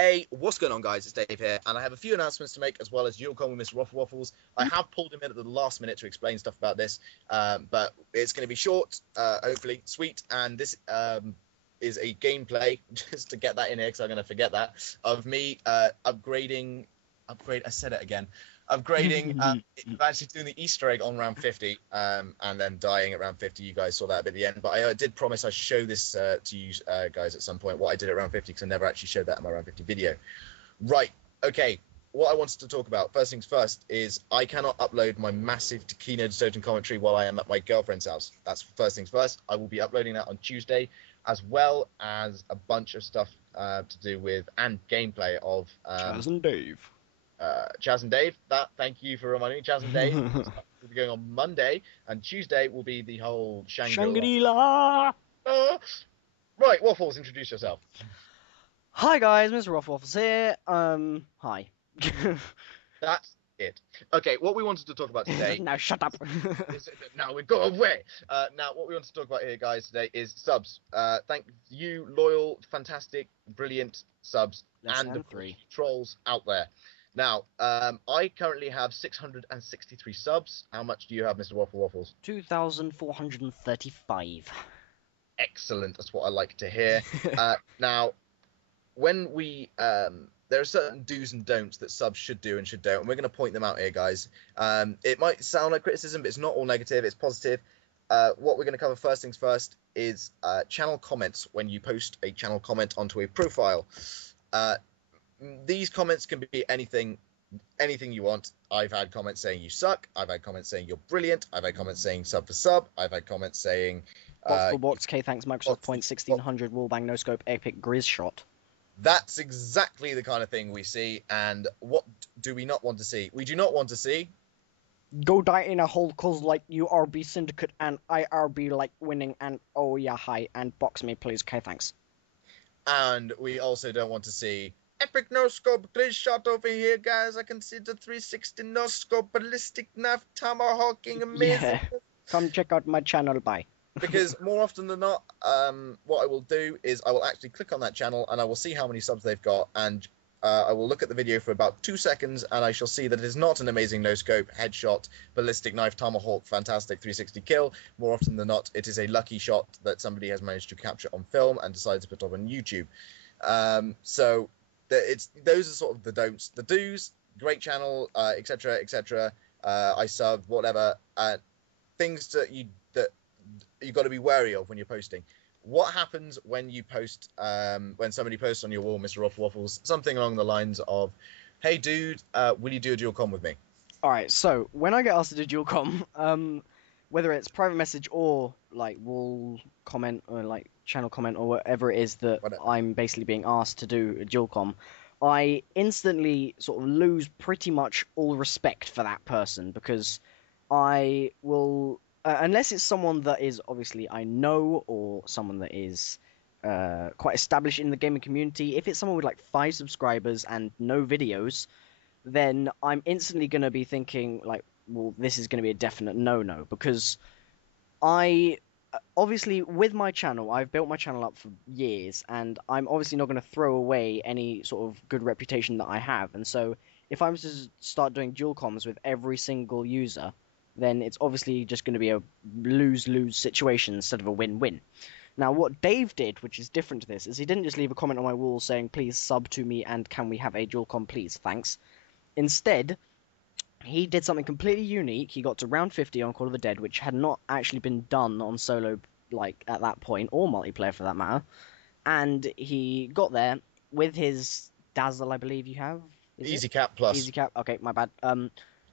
Hey, what's going on, guys? It's Dave here, and I have a few announcements to make, as well as you'll call me MrRoflWaffles. I have pulled him in at the last minute to explain stuff about this, but it's going to be short, hopefully sweet, and this is a gameplay, just to get that in here, because I'm going to forget that, of me upgrading, I said it again, upgrading, actually doing the Easter egg on round 50, and then dying at round 50. You guys saw that a bit at the end, but I did promise I'd show this to you guys at some point, what I did at round 50, because I never actually showed that in my round 50 video. Right, okay, what I wanted to talk about, first things first, is I cannot upload my massive Kino Dystopian commentary while I am at my girlfriend's house. That's first things first. I will be uploading that on Tuesday, as well as a bunch of stuff to do with, and gameplay of... Chaz and Dave. Chaz and Dave, thank you for reminding me. Chaz and Dave will be going on Monday, and Tuesday will be the whole Shangri-La. Right, Waffles, introduce yourself. Hi guys, MrRoflWaffles here. Hi. That's it. Okay, what we wanted to talk about today... Now shut up. Now we go away. Now, what we want to talk about here, guys, today is subs. Thank you, loyal, fantastic, brilliant subs, and the 3 trolls out there. Now, I currently have 663 subs. How much do you have, MrRoflWaffles? 2,435. Excellent. That's what I like to hear. Now, when we... there are certain do's and don'ts that subs should do and should don't, and we're going to point them out here, guys. It might sound like criticism, but it's not all negative. It's positive. What we're going to cover first things first is channel comments when you post a channel comment onto a profile. These comments can be anything you want. I've had comments saying you suck. I've had comments saying you're brilliant. I've had comments saying sub for sub. I've had comments saying... Box for box, K thanks, Microsoft point, 1600, wallbang, no scope, epic, grizz shot. That's exactly the kind of thing we see, and what do we not want to see? We do not want to see... Go die in a hole cause like URB Syndicate and IRB like winning and oh yeah hi, and box me please, K thanks. And we also don't want to see... Epic no-scope, grizz shot over here, guys. I can see the 360 no-scope, ballistic knife, tomahawking, amazing. Yeah. Come check out my channel, bye. Because more often than not, what I will do is I will actually click on that channel and I will see how many subs they've got, and I will look at the video for about 2 seconds and I shall see that it is not an amazing no-scope, headshot, ballistic knife, tomahawk, fantastic 360 kill. More often than not, it is a lucky shot that somebody has managed to capture on film and decided to put up on YouTube. So those are sort of the don'ts. The do's, great channel, etc., etc. I subbed, whatever. Things that you got to be wary of when you're posting. What happens when you post, when somebody posts on your wall, MrRoflWaffles, something along the lines of, "Hey dude, will you do a dual com with me?" All right. So when I get asked to do dual com, whether it's private message or like wall comment or like channel comment or whatever it is that I'm basically being asked to do a dual com, I instantly sort of lose pretty much all respect for that person, because I will, unless it's someone that is obviously I know, or someone that is quite established in the gaming community. If it's someone with like 5 subscribers and no videos, then I'm instantly going to be thinking like, well, this is going to be a definite no-no, because obviously, with my channel, I've built my channel up for years, and I'm obviously not going to throw away any sort of good reputation that I have. And so, if I'm to start doing dual comms with every single user, then it's obviously just going to be a lose-lose situation instead of a win-win. Now, what Dave did, which is different to this, is he didn't just leave a comment on my wall saying, please sub to me and can we have a dual comm, please, thanks. Instead, he did something completely unique. He got to round 50 on Call of the Dead, which had not actually been done on solo, like, at that point, or multiplayer for that matter. And he got there with his Dazzle, I believe you have. Easy Cap Plus. Easy Cap, okay, my bad.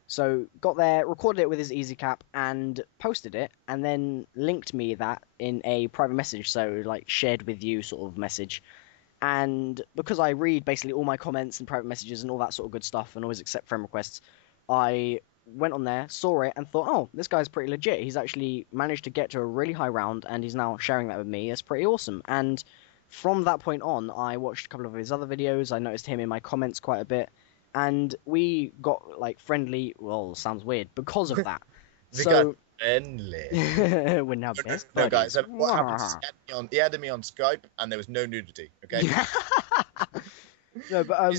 So got there, recorded it with his Easy Cap, and posted it, and then linked me that in a private message, so, like, shared with you sort of message. And because I read basically all my comments and private messages and all that sort of good stuff, and always accept friend requests, I went on there, saw it, and thought, oh, this guy's pretty legit. He's actually managed to get to a really high round, and he's now sharing that with me. It's pretty awesome. And from that point on, I watched a couple of his other videos. I noticed him in my comments quite a bit, and we got, like, friendly. Well, sounds weird because of that. So friendly. We're now best No, buddies. guys, so what happened is he added me on Skype, and there was no nudity, okay? No, but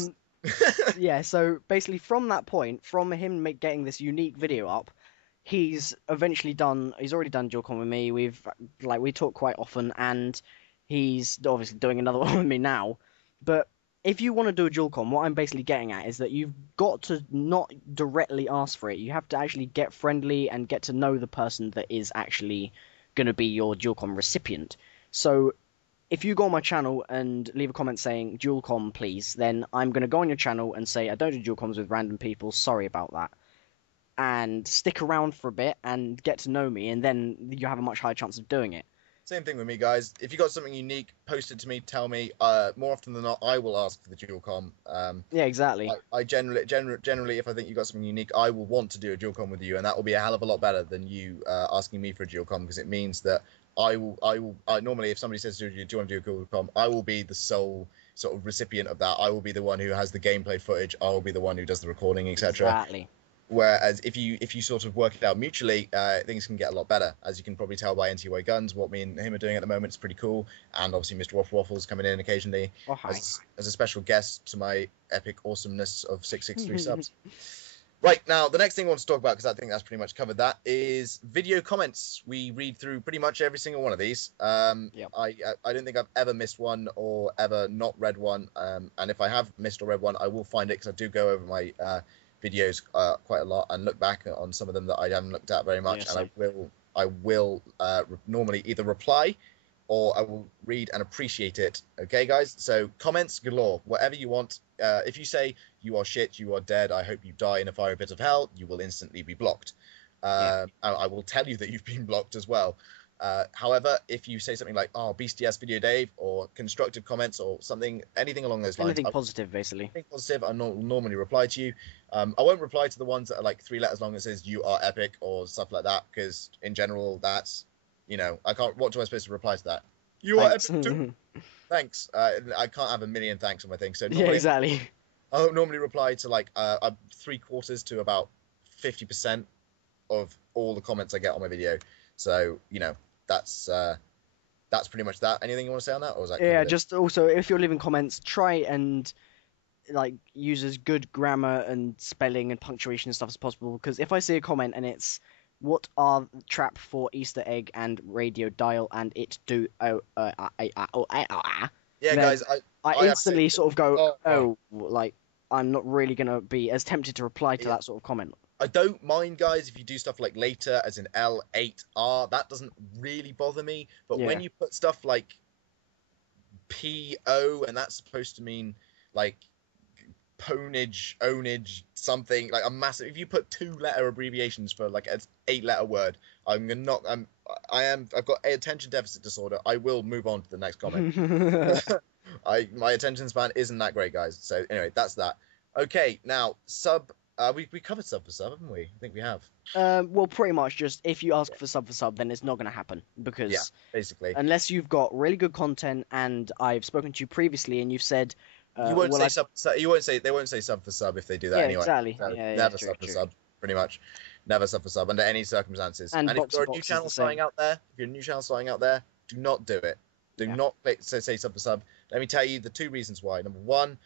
yeah. So basically, from that point, from him getting this unique video up, he's eventually done. He's already done dual-com with me. We talk quite often, and he's obviously doing another one with me now. But if you want to do a dual-com, what I'm basically getting at is that you've got to not directly ask for it. You have to actually get friendly and get to know the person that is actually going to be your dual-com recipient. So if you go on my channel and leave a comment saying dual-com please, then I'm going to go on your channel and say I don't do dual-coms with random people, sorry about that. And stick around for a bit and get to know me, and then you have a much higher chance of doing it. Same thing with me, guys. If you got something unique, post it to me. Tell me. More often than not, I will ask for the dual-com. Yeah, exactly. I generally, if I think you got something unique, I will want to do a dual-com with you, and that will be a hell of a lot better than you asking me for a dual-com, because it means that I normally, if somebody says, do you want to do a dual-com, I will be the sole sort of recipient of that. I will be the one who has the gameplay footage. I will be the one who does the recording, etc. Exactly. Whereas if you sort of work it out mutually, things can get a lot better. As you can probably tell by NTY Guns, what me and him are doing at the moment is pretty cool. And obviously MrRoflWaffles coming in occasionally as a special guest to my epic awesomeness of 663 subs. Right, now, the next thing I want to talk about, because I think that's pretty much covered that, is video comments. We read through pretty much every single one of these. Yep. I don't think I've ever missed one or ever not read one. And if I have missed or read one, I will find it, because I do go over my videos quite a lot and look back on some of them that I haven't looked at very much. Yes, and I will normally either reply or I will read and appreciate it. Okay, guys? So comments galore, whatever you want. If you say you are shit, you are dead, I hope you die in a fiery pit of hell, you will instantly be blocked. I will tell you that you've been blocked as well. However, if you say something like, oh, BSTS video Dave, or constructive comments or something, anything along those lines. Anything positive, basically. Anything positive, I'll normally reply to you. I won't reply to the ones that are like 3 letters long that says you are epic or stuff like that, because in general, that's, I can't, what am I supposed to reply to that? You are epic too. Thanks. I can't have a million thanks on my thing. So normally, yeah, exactly. I'll normally reply to like 3/4 to about 50% of all the comments I get on my video. So, that's pretty much that. Anything you want to say on that? Or is that Yeah, just also, if you're leaving comments, try and use as good grammar and spelling and punctuation and stuff as possible, because if I see a comment and it's what are trap for Easter egg and radio dial and it do yeah, then guys, I instantly sort of go I'm not really gonna be as tempted to reply to that sort of comment. I don't mind, guys, if you do stuff like later, as in L8R. That doesn't really bother me. But when you put stuff like PO, and that's supposed to mean like ponage, ownage, something like a massive. If you put 2-letter abbreviations for like an 8-letter word, I've got attention deficit disorder. I will move on to the next comment. My attention span isn't that great, guys. So anyway, that's that. Okay, now sub. We covered sub for sub, haven't we? I think we have. Well, pretty much just if you ask for sub, then it's not going to happen, because basically, unless you've got really good content and I've spoken to you previously and you've said you won't say sub. You won't say, they won't say sub for sub if they do that anyway. Exactly. So never sub for sub, pretty much. Never sub for sub under any circumstances. And if you're a new channel starting out there, do not do it. Do not say sub for sub. Let me tell you the 2 reasons why. Number 1,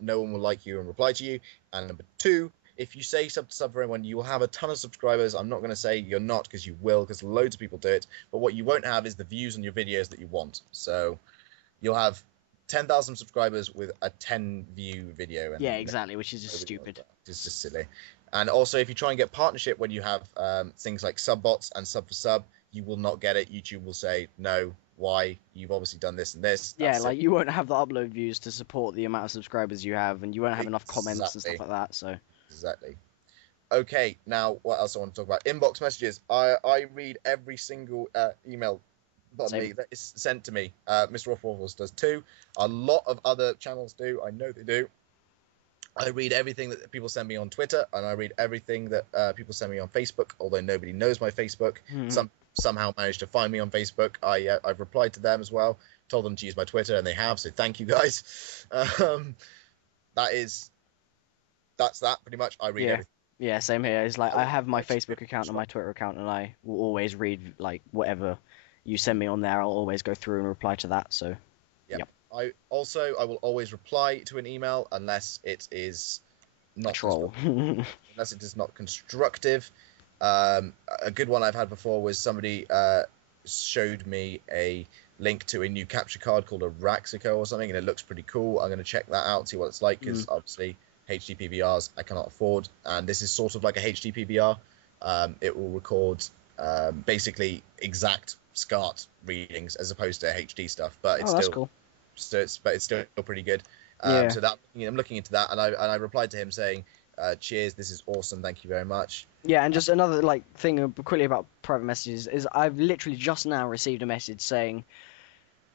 no one will like you and reply to you. And number 2, if you say sub to sub for anyone, you will have a ton of subscribers. I'm not going to say you're not, because you will, because loads of people do it. But what you won't have is the views on your videos that you want. So you'll have 10,000 subscribers with a 10-view video. And exactly, which is just stupid. It's just silly. And also, if you try and get partnership when you have things like sub bots and sub for sub, you will not get it. YouTube will say, no, why? You've obviously done this and this. You won't have the upload views to support the amount of subscribers you have, and you won't have enough comments and stuff like that. So exactly. Okay, now what else I want to talk about? Inbox messages. I read every single email that is sent to me. MrRoflWaffles does too. A lot of other channels do. I know they do. I read everything that people send me on Twitter, and I read everything that people send me on Facebook, although nobody knows my Facebook. Somehow managed to find me on Facebook. I've replied to them as well, told them to use my Twitter, and they have, so thank you, guys. That's that, pretty much. I read everything. Yeah, same here. It's like I have my Facebook account and my Twitter account, and I will always read, like, whatever you send me on there. I'll always go through and reply to that, so... Yep. I will always reply to an email unless it is not Troll. unless it is not constructive. A good one I've had before was somebody showed me a link to a new capture card called a Raxico or something, and it looks pretty cool. I'm going to check that out, see what it's like, because obviously HD PVRs I cannot afford, and this is sort of like a HD PVR. It will record basically exact SCART readings as opposed to HD stuff, but it's that's still cool. it's still pretty good. Yeah. So that I'm looking into that, and I replied to him saying, "Cheers, this is awesome, thank you very much." Yeah, and just another thing quickly about private messages is I've literally just now received a message saying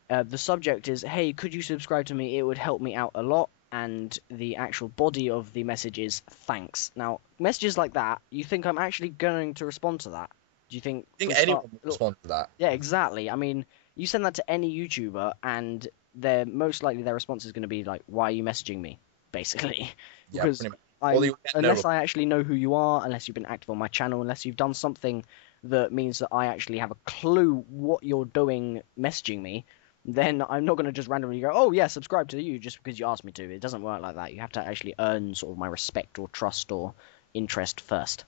the subject is, "Hey, could you subscribe to me? It would help me out a lot." And the actual body of the message is "Thanks." Now, messages like that, you think I'm actually going to respond to that? Do you think? Anyone would respond to that? Yeah, exactly. I mean, you send that to any YouTuber, and they're most likely their response is going to be like, "Why are you messaging me?" Basically, Yeah, because unless I actually know who you are, unless you've been active on my channel, unless you've done something that means that I actually have a clue what you're doing messaging me, then I'm not going to just randomly go, "Oh yeah, subscribe to you," just because you asked me to. It doesn't work like that. You have to actually earn sort of my respect or trust or interest first.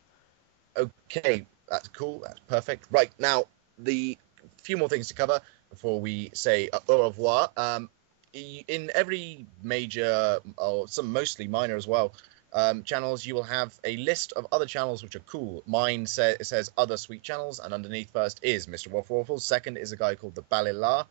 Okay, that's cool. That's perfect. Right, now, the few more things to cover before we say au revoir. In every major, or some mostly minor as well, channels, you will have a list of other channels which are cool. Mine says other sweet channels, and underneath first is MrRoflWaffles. Second is a guy called the Balila,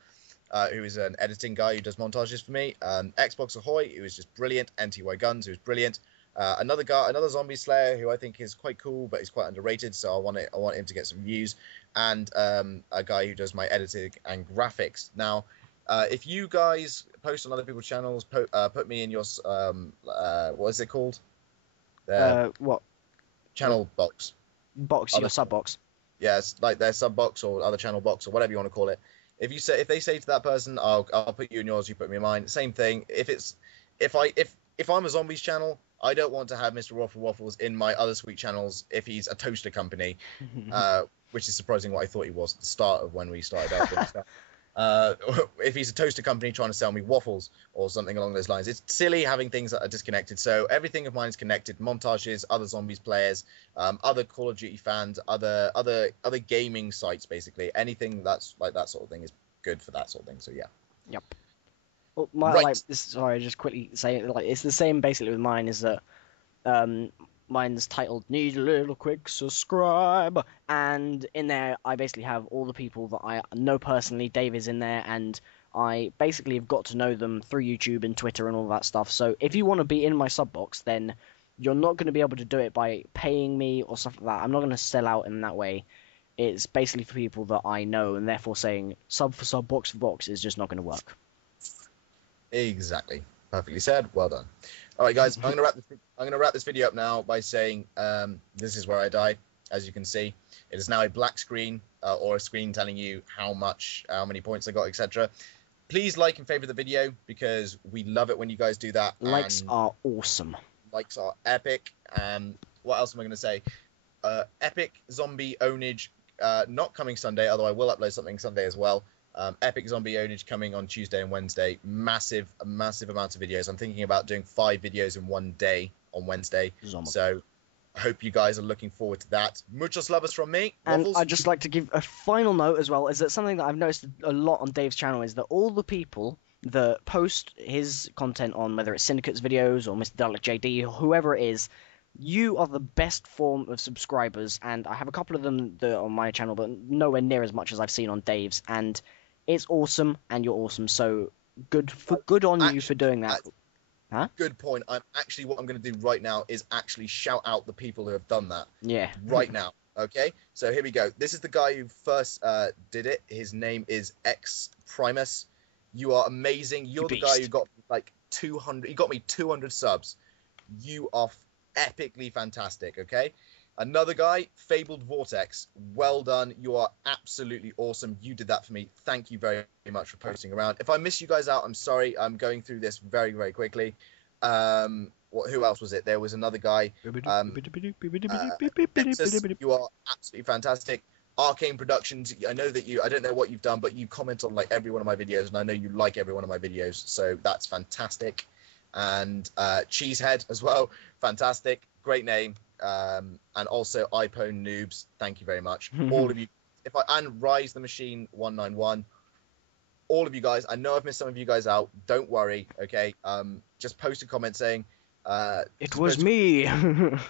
who is an editing guy who does montages for me. Xbox Ahoy, who is just brilliant. NTY Guns, who is brilliant. Another guy, another zombie slayer who I think is quite cool, but he's quite underrated, so I want him to get some views. And a guy who does my editing and graphics. Now, if you guys post on other people's channels, put me in your what is it called? What Channel box. box? Your sub box. Yes, like their sub box or other channel box or whatever you want to call it. If they say to that person, I'll put you in yours, you put me in mine. Same thing. If I'm a zombies channel, I don't want to have MrRoflWaffles in my other sweet channels if he's a toaster company, which is surprising what I thought he was at the start of when we started out. If he's a toaster company trying to sell me waffles or something along those lines. It's silly having things that are disconnected. So everything of mine is connected. Montages, other zombies players, other Call of Duty fans, other gaming sites, basically. Anything that's like that sort of thing is good for that sort of thing. So yeah. Yep. Well, sorry, just quickly say it, it's the same basically with mine, is that mine's titled "Need a Little Quick Subscribe," and in there I basically have all the people that I know personally. Dave is in there, and I basically have got to know them through YouTube and Twitter and all that stuff. So if you want to be in my sub box, then you're not going to be able to do it by paying me or stuff like that. I'm not going to sell out in that way. It's basically for people that I know, and therefore saying sub for sub, box for box is just not going to work. Exactly. Perfectly said. Well done. All right, guys. I'm gonna wrap this video up now by saying this is where I die. As you can see, it is now a black screen or a screen telling you how many points I got, etc. Please like and favorite the video because we love it when you guys do that. Likes are awesome. Likes are epic. What else am I going to say? Epic zombie ownage not coming Sunday, although I will upload something Sunday as well. Epic zombie ownage coming on Tuesday and Wednesday. Massive amount of videos. I'm thinking about doing 5 videos in one day on Wednesday. So I hope you guys are looking forward to that. Muchos lovers from me. Waffles. And I'd just like to give a final note as well, is that something that I've noticed a lot on Dave's channel is that all the people that post his content on, whether it's Syndicate's videos or Mr. Dalek JD or whoever it is, you are the best form of subscribers, and I have a couple of them that are on my channel, but nowhere near as much as I've seen on Dave's, and it's awesome, and you're awesome, so good on you for doing that. Huh? Good point. What I'm going to do right now is actually shout out the people who have done that. Yeah. Right now. Okay? So here we go. This is the guy who first did it. His name is X Primus. You are amazing. You're the guy who got like 200. You got me 200 subs. You are epically fantastic, okay? Another guy, Fabled Vortex. Well done. You are absolutely awesome. You did that for me. Thank you very much for posting around. If I miss you guys out, I'm sorry. I'm going through this very, very quickly. Who else was it? There was another guy. Nexus, you are absolutely fantastic. Arcane Productions. I know that I don't know what you've done, but you comment on like every one of my videos, and I know you like every one of my videos, so that's fantastic. And Cheesehead as well, fantastic, great name. And also iPhone Noobs, thank you very much, all of you. And Rise the Machine 191, all of you guys. I know I've missed some of you guys out. Don't worry, okay? Just post a comment saying, it was me. it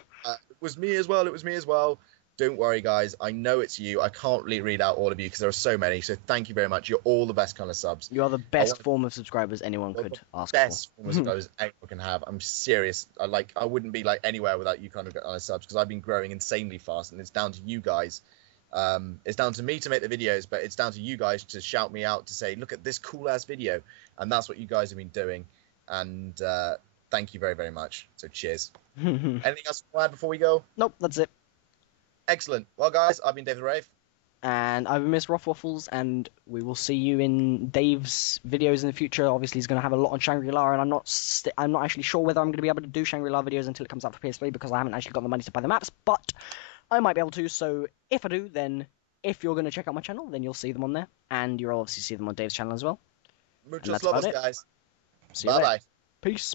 was me as well. It was me as well. Don't worry, guys. I know it's you. I can't really read out all of you because there are so many. So thank you very much. You're all the best kind of subs. You are the best form of subscribers anyone could ask for. Best form of subscribers anyone can have. I'm serious. I wouldn't be like anywhere without you kind of subs because I've been growing insanely fast, and it's down to you guys. It's down to me to make the videos, but it's down to you guys to shout me out to say, look at this cool ass video, and that's what you guys have been doing. And thank you very, very much. So cheers. Anything else to add before we go? Nope, that's it. Excellent. Well, guys, I've been David Rave. And I've been MrRoflWaffles, and we will see you in Dave's videos in the future. Obviously, he's going to have a lot on Shangri-La, and I'm not actually sure whether I'm going to be able to do Shangri-La videos until it comes out for PS3 because I haven't actually got the money to buy the maps, but I might be able to. So if I do, then if you're going to check out my channel, then you'll see them on there, and you'll obviously see them on Dave's channel as well. Muchos LOVOS, guys. See you later. Bye-bye. Peace.